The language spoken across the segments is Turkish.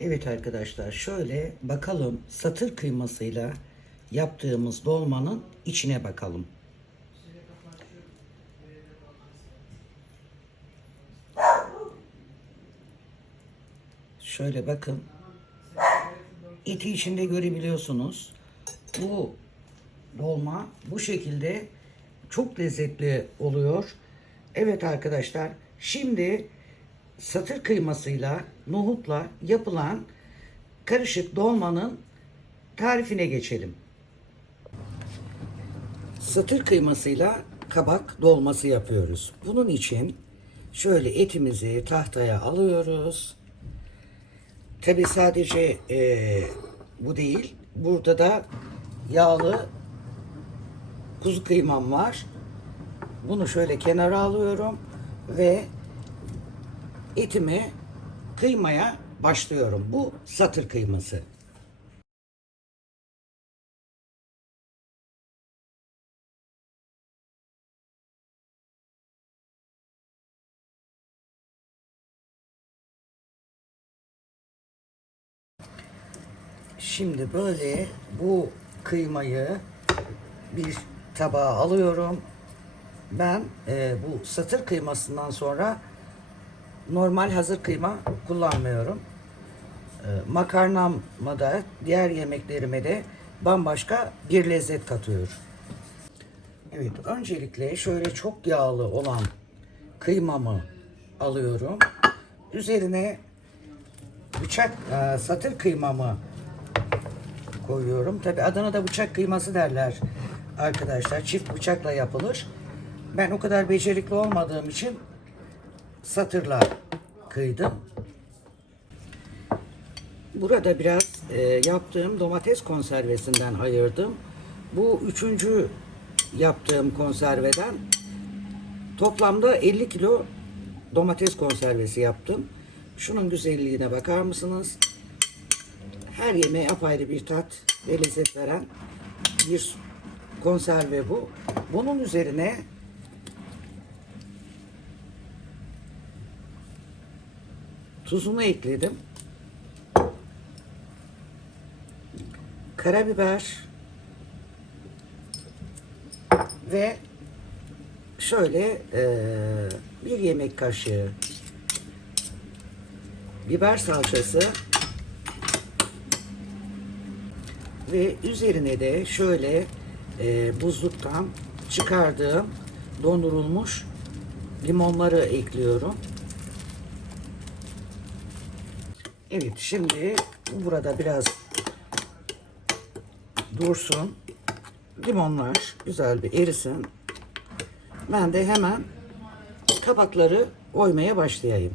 Evet arkadaşlar şöyle bakalım satır kıymasıyla yaptığımız dolmanın içine bakalım. Şöyle bakın. Eti içinde görebiliyorsunuz. Bu dolma bu şekilde çok lezzetli oluyor. Evet arkadaşlar şimdi satır kıymasıyla nohutla yapılan karışık dolmanın tarifine geçelim. Satır kıymasıyla kabak dolması yapıyoruz. Bunun için şöyle etimizi tahtaya alıyoruz. Tabi sadece eee, bu değil. Burada da yağlı kuzu kıymam var. Bunu şöyle kenara alıyorum ve etimi kıymaya başlıyorum. Bu satır kıyması. Şimdi böyle bu kıymayı bir tabağa alıyorum. Ben e, bu satır kıymasından sonra normal hazır kıyma kullanmıyorum. E, makarnama da diğer yemeklerime de bambaşka bir lezzet katıyor. Evet öncelikle şöyle çok yağlı olan kıymamı alıyorum. Üzerine bıçak e, satır kıymamı koyuyorum. Tabi Adana'da bıçak kıyması derler arkadaşlar. Çift bıçakla yapılır. Ben o kadar becerikli olmadığım için satırla kıydım. Burada biraz e, yaptığım domates konservesinden ayırdım. Bu üçüncü yaptığım konserveden toplamda 50 kilo domates konservesi yaptım. Şunun güzelliğine bakar mısınız? Her yemeğe apayrı bir tat ve lezzet veren bir konserve bu. Bunun üzerine tuzunu ekledim. Karabiber ve şöyle eee, bir yemek kaşığı biber salçası ve üzerine de şöyle e, buzluktan çıkardığım dondurulmuş limonları ekliyorum. Evet şimdi bu burada biraz dursun. Limonlar güzel bir erisin. Ben de hemen kabakları oymaya başlayayım.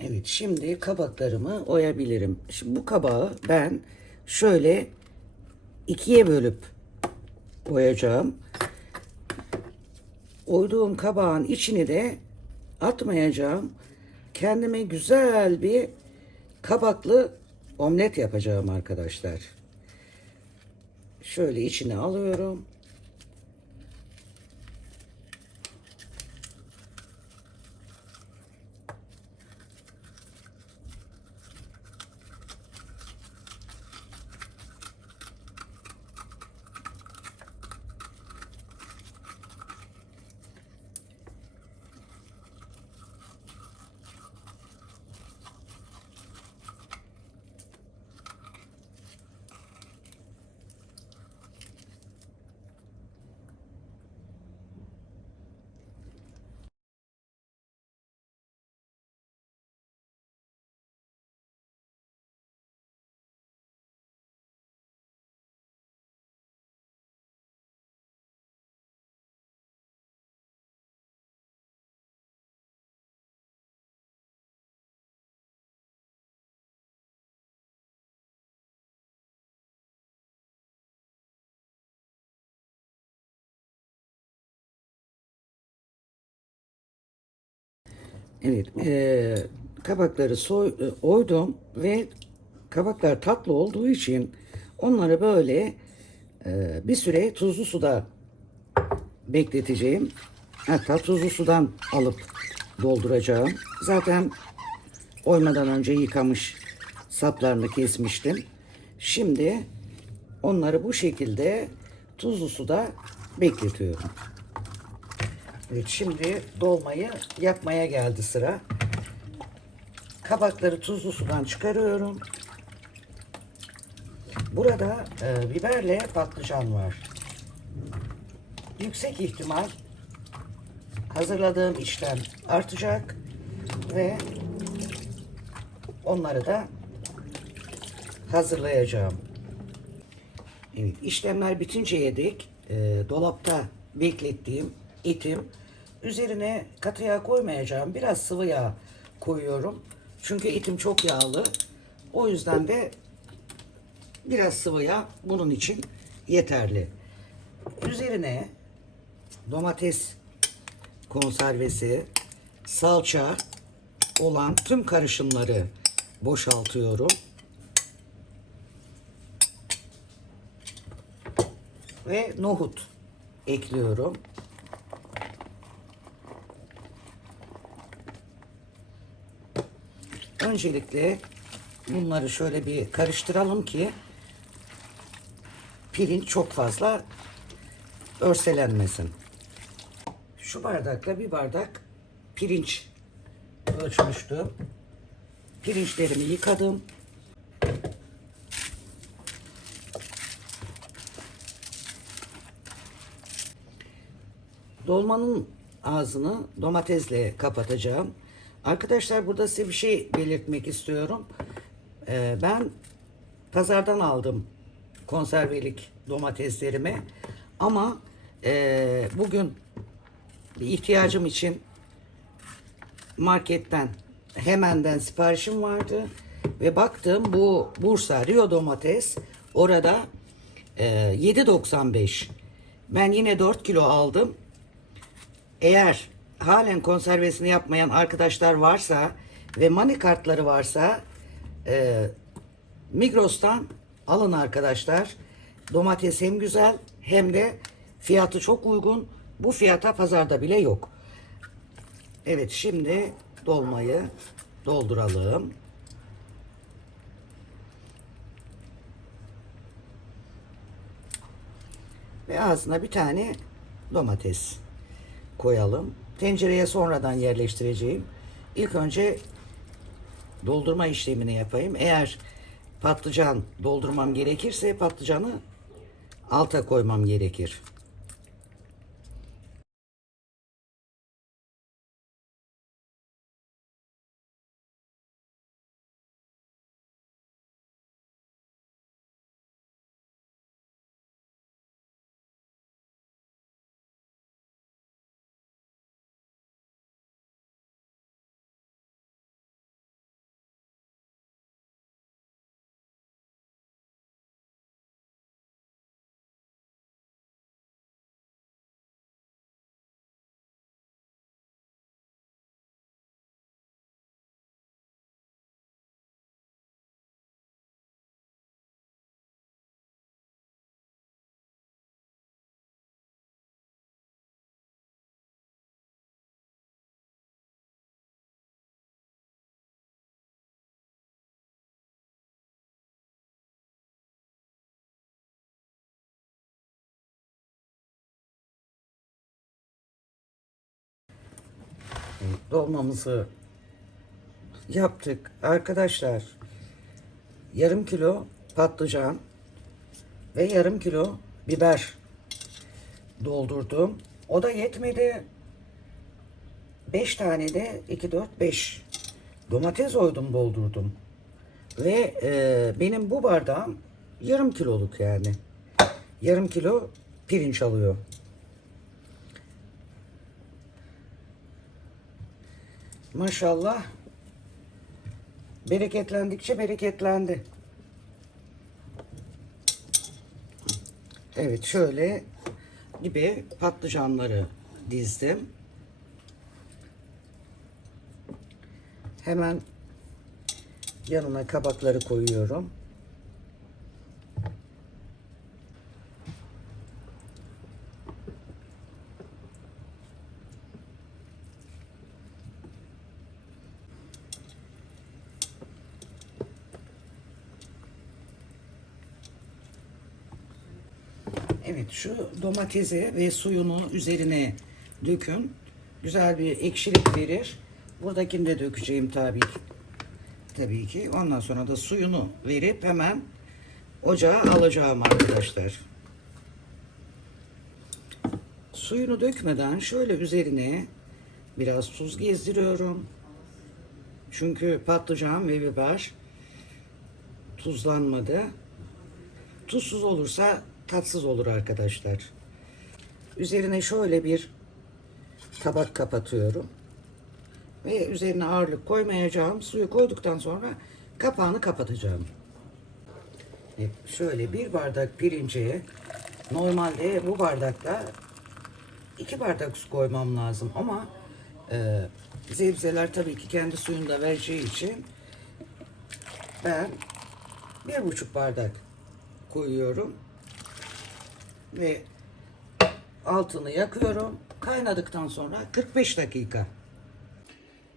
Evet şimdi kabaklarımı oyabilirim. Şimdi bu kabağı ben şöyle ikiye bölüp oyacağım. Oyduğum kabağın içini de atmayacağım. Kendime güzel bir kabaklı omlet yapacağım arkadaşlar. Şöyle içine alıyorum. Evet, eee, kabakları soy, e, oydum ve kabaklar tatlı olduğu için onları böyle eee, bir süre tuzlu suda bekleteceğim. Hatta tuzlu sudan alıp dolduracağım. Zaten oymadan önce yıkamış saplarını kesmiştim. Şimdi onları bu şekilde tuzlu suda bekletiyorum. Evet şimdi dolmayı yapmaya geldi sıra. Kabakları tuzlu sudan çıkarıyorum. Burada e, biberle patlıcan var. Yüksek ihtimal hazırladığım işlem artacak ve onları da hazırlayacağım. Evet, işlemler bitince yedik. E, dolapta beklettiğim etim üzerine katı yağ koymayacağım. Biraz sıvı yağ koyuyorum. Çünkü etim çok yağlı. O yüzden de biraz sıvı yağ bunun için yeterli. Üzerine domates konservesi, salça olan tüm karışımları boşaltıyorum. Ve nohut ekliyorum. Öncelikle bunları şöyle bir karıştıralım ki pirinç çok fazla örselenmesin. Şu bardakla bir bardak pirinç ölçmüştüm. Pirinçlerimi yıkadım. Dolmanın ağzını domatesle kapatacağım. Arkadaşlar burada size bir şey belirtmek istiyorum. Ee, ben pazardan aldım konservelik domateslerimi. Ama e, bugün bir ihtiyacım için marketten hemenden siparişim vardı. Ve baktım bu Bursa Rio domates orada e, 7.95. Ben yine 4 kilo aldım. Eğer halen konservesini yapmayan arkadaşlar varsa ve mani kartları varsa e, Migros'tan alın arkadaşlar. Domates hem güzel hem de fiyatı çok uygun. Bu fiyata pazarda bile yok. Evet şimdi dolmayı dolduralım. Ve ağzına bir tane domates koyalım. Tencereye sonradan yerleştireceğim. İlk önce doldurma işlemini yapayım. Eğer patlıcan doldurmam gerekirse patlıcanı alta koymam gerekir. Dolmamızı yaptık. Arkadaşlar yarım kilo patlıcan ve yarım kilo biber doldurdum. O da yetmedi. 5 tane de 2 4 5 domates oydum doldurdum. Ve e, benim bu bardağım yarım kiloluk yani. Yarım kilo pirinç alıyor. Maşallah. Bereketlendikçe bereketlendi. Evet şöyle gibi patlıcanları dizdim. Hemen yanına kabakları koyuyorum. Evet şu domatesi ve suyunu üzerine dökün. Güzel bir ekşilik verir. Buradakini de dökeceğim tabii ki. Tabii ki. Ondan sonra da suyunu verip hemen ocağa alacağım arkadaşlar. Suyunu dökmeden şöyle üzerine biraz tuz gezdiriyorum. Çünkü patlıcan ve biber tuzlanmadı. Tuzsuz olursa tatsız olur arkadaşlar. Üzerine şöyle bir tabak kapatıyorum. Ve üzerine ağırlık koymayacağım. Suyu koyduktan sonra kapağını kapatacağım. Evet, şöyle bir bardak pirince normalde bu bardakla iki bardak su koymam lazım ama e, zebzeler tabii ki kendi suyunu da vereceği için ben bir buçuk bardak koyuyorum ve altını yakıyorum. Kaynadıktan sonra 45 dakika.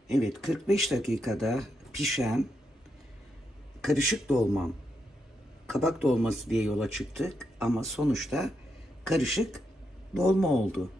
Evet 45 dakikada pişen karışık dolmam kabak dolması diye yola çıktık ama sonuçta karışık dolma oldu.